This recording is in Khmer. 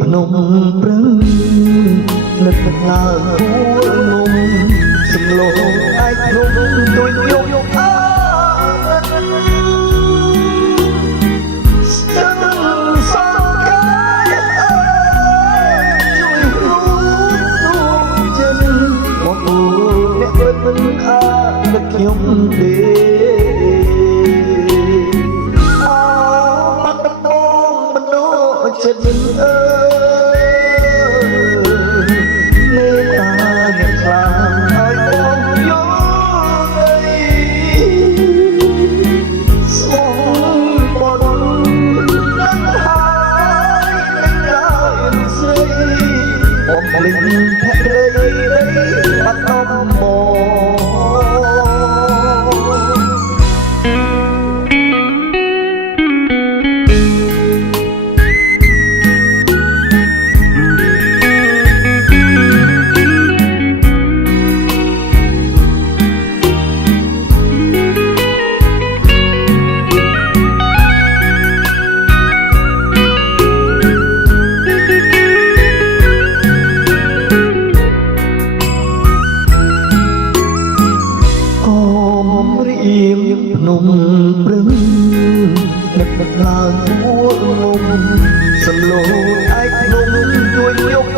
ភ្នំព្រឹងនឹកឡើងគួរនំសំឡូងឯកភ្នំដូចយកអើស្ទឹងសងកាយជួយរួចរួមចិនមកអូអ្នកមិនអានឹកខ្ញុំទេចិត្តមិនអើមេត្តាអ្នកខ្លាំងឲ្យបងយល់ស្មងបននឹងហើយនឹងដើរស្រីបំភ្លេចភក្តីបាត់ដំមកភ្នំព្រឹងនឹកឡើងគួរងំសំឡូងឯកភ្នំជួយយក